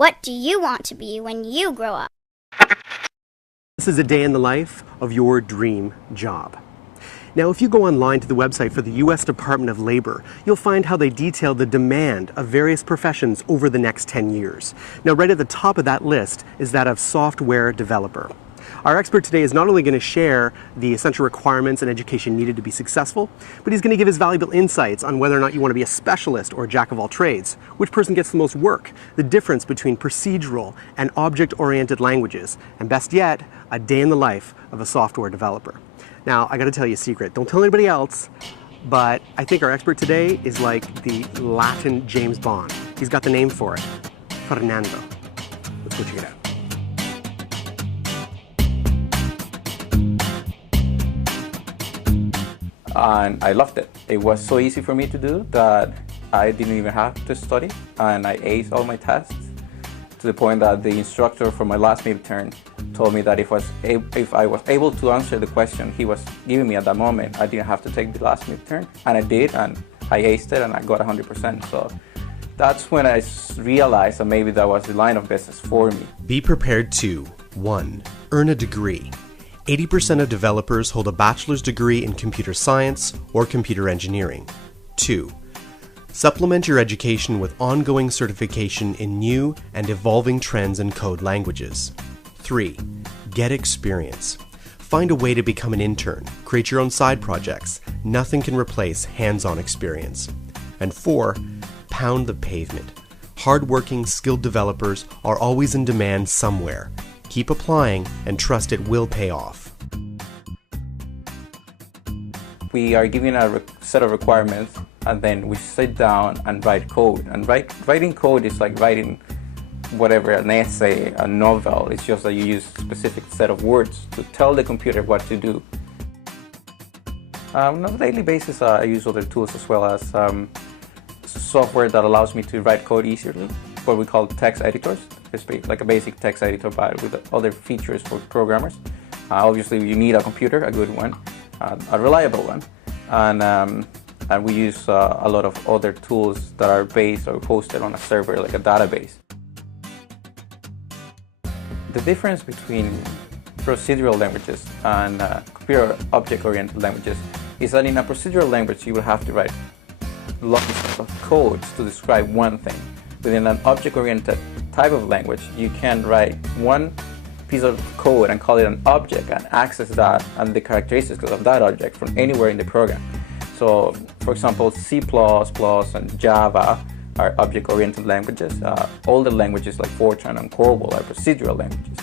What do you want to be when you grow up? This is a day in the life of your dream job. Now, if you go online to the website for the U.S. Department of Labor, you'll find how they detail the demand of various professions over the next 10 years. Now, right at the top of that list is that of software developer. Our expert today is not only going to share the essential requirements and education needed to be successful, but he's going to give his valuable insights on whether or not you want to be a specialist or a jack of all trades, which person gets the most work, the difference between procedural and object-oriented languages, and best yet, a day in the life of a software developer. Now, I got to tell you a secret. Don't tell anybody else, but I think our expert today is like the Latin James Bond. He's got the name for it, Fernando. Let's go check it out. And I loved it. It was so easy for me to do that I didn't even have to study, and I aced all my tests to the point that the instructor for my last midterm told me that if I was able to answer the question he was giving me at that moment, I didn't have to take the last midterm, and I did, and I aced it, and I got 100%. So that's when I realized that maybe that was the line of business for me. Be prepared to 1. Earn a degree. 80% of developers hold a bachelor's degree in computer science or computer engineering. 2. Supplement your education with ongoing certification in new and evolving trends in code languages. 3. Get experience. Find a way to become an intern, create your own side projects. Nothing can replace hands-on experience. And 4. Pound the pavement. Hard-working, skilled developers are always in demand somewhere. Keep applying and trust it will pay off. We are given a set of requirements, and then we sit down and write code. And writing code is like writing whatever, an essay, a novel. It's just that you use a specific set of words to tell the computer what to do. On a daily basis, I use other tools as well as software that allows me to write code easily, what we call text editors. It's like a basic text editor, but with other features for programmers. Obviously, you need a computer, a good one, a reliable one, and we use a lot of other tools that are based or hosted on a server, like a database. The difference between procedural languages and computer object-oriented languages is that in a procedural language, you will have to write lots of codes to describe one thing. Within an object-oriented type of language, you can write one piece of code and call it an object and access that and the characteristics of that object from anywhere in the program. So, for example, C++ and Java are object-oriented languages. Older languages like Fortran and COBOL are procedural languages.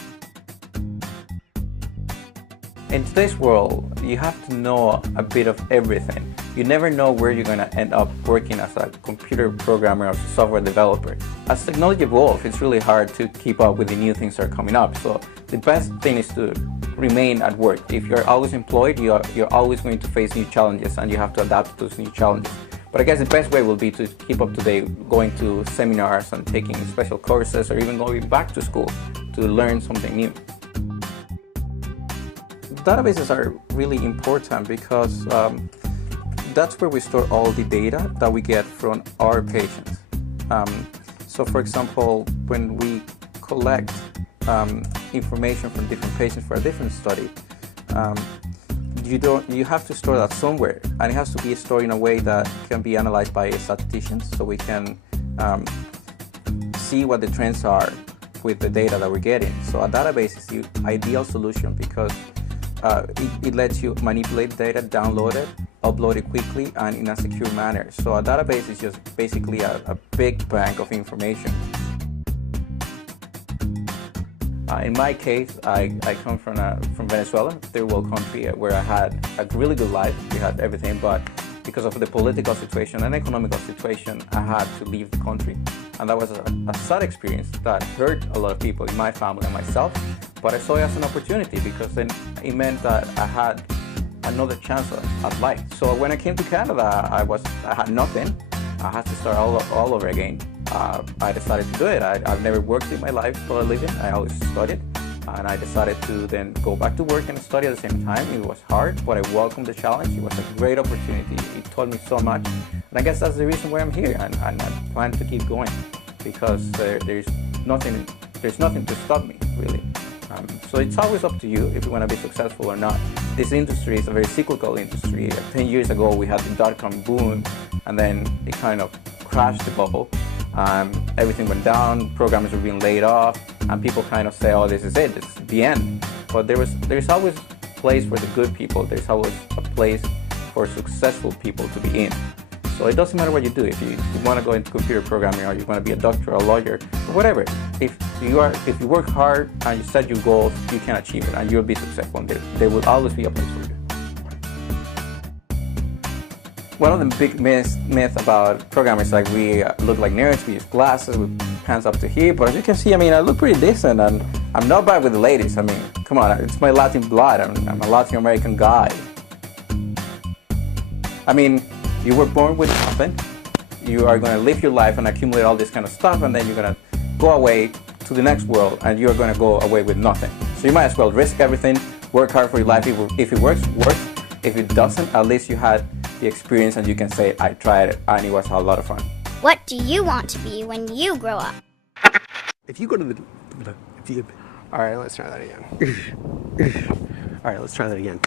In today's world, you have to know a bit of everything. You never know where you're going to end up working as a computer programmer or software developer. As technology evolves, it's really hard to keep up with the new things that are coming up. So the best thing is to remain at work. If you're always employed, you're always going to face new challenges, and you have to adapt to those new challenges. But I guess the best way will be to keep up to date, going to seminars and taking special courses, or even going back to school to learn something new. Databases are really important because that's where we store all the data that we get from our patients. So for example, when we collect information from different patients for a different study, you have to store that somewhere, and it has to be stored in a way that can be analyzed by statisticians, so we can see what the trends are with the data that we're getting. So a database is the ideal solution because it lets you manipulate data, download it, upload it quickly and in a secure manner. So a database is just basically a big bank of information. In my case, I come from Venezuela, third world country, where I had a really good life. We had everything, but because of the political situation and economical situation, I had to leave the country. And that was a sad experience that hurt a lot of people in my family and myself. But I saw it as an opportunity because then it meant that I had another chance at life. So when I came to Canada, I had nothing. I had to start all over again. I decided to do it. I've never worked in my life for a living. I always studied. And I decided to then go back to work and study at the same time. It was hard, but I welcomed the challenge. It was a great opportunity. It taught me so much. And I guess that's the reason why I'm here. And I plan to keep going because there's there's nothing to stop me, really. So it's always up to you if you want to be successful or not. This industry is a very cyclical industry. 10 years ago, we had the dot-com boom, and then it kind of crashed the bubble. Everything went down, programmers were being laid off, and people kind of say, oh, this is it, it's the end. But there's always a place for the good people. There's always a place for successful people to be in. So it doesn't matter what you do. If you want to go into computer programming, or you want to be a doctor or a lawyer, or whatever. If you work hard and you set your goals, you can achieve it, and you'll be successful. And there will always be a place for you. One of the big myths about programmers, like we look like nerds, we use glasses with hands up to here. But as you can see, I mean, I look pretty decent, and I'm not bad with the ladies. I mean, come on, it's my Latin blood. I'm a Latin American guy. I mean, you were born with nothing. You are going to live your life and accumulate all this kind of stuff, and then you're going to go away to the next world, and you're going to go away with nothing. So you might as well risk everything, work hard for your life. If it works, works. If it doesn't, at least you had the experience, and you can say, I tried it, and it was a lot of fun. What do you want to be when you grow up? If you go to the... All right, let's try that again. All right, let's try that again.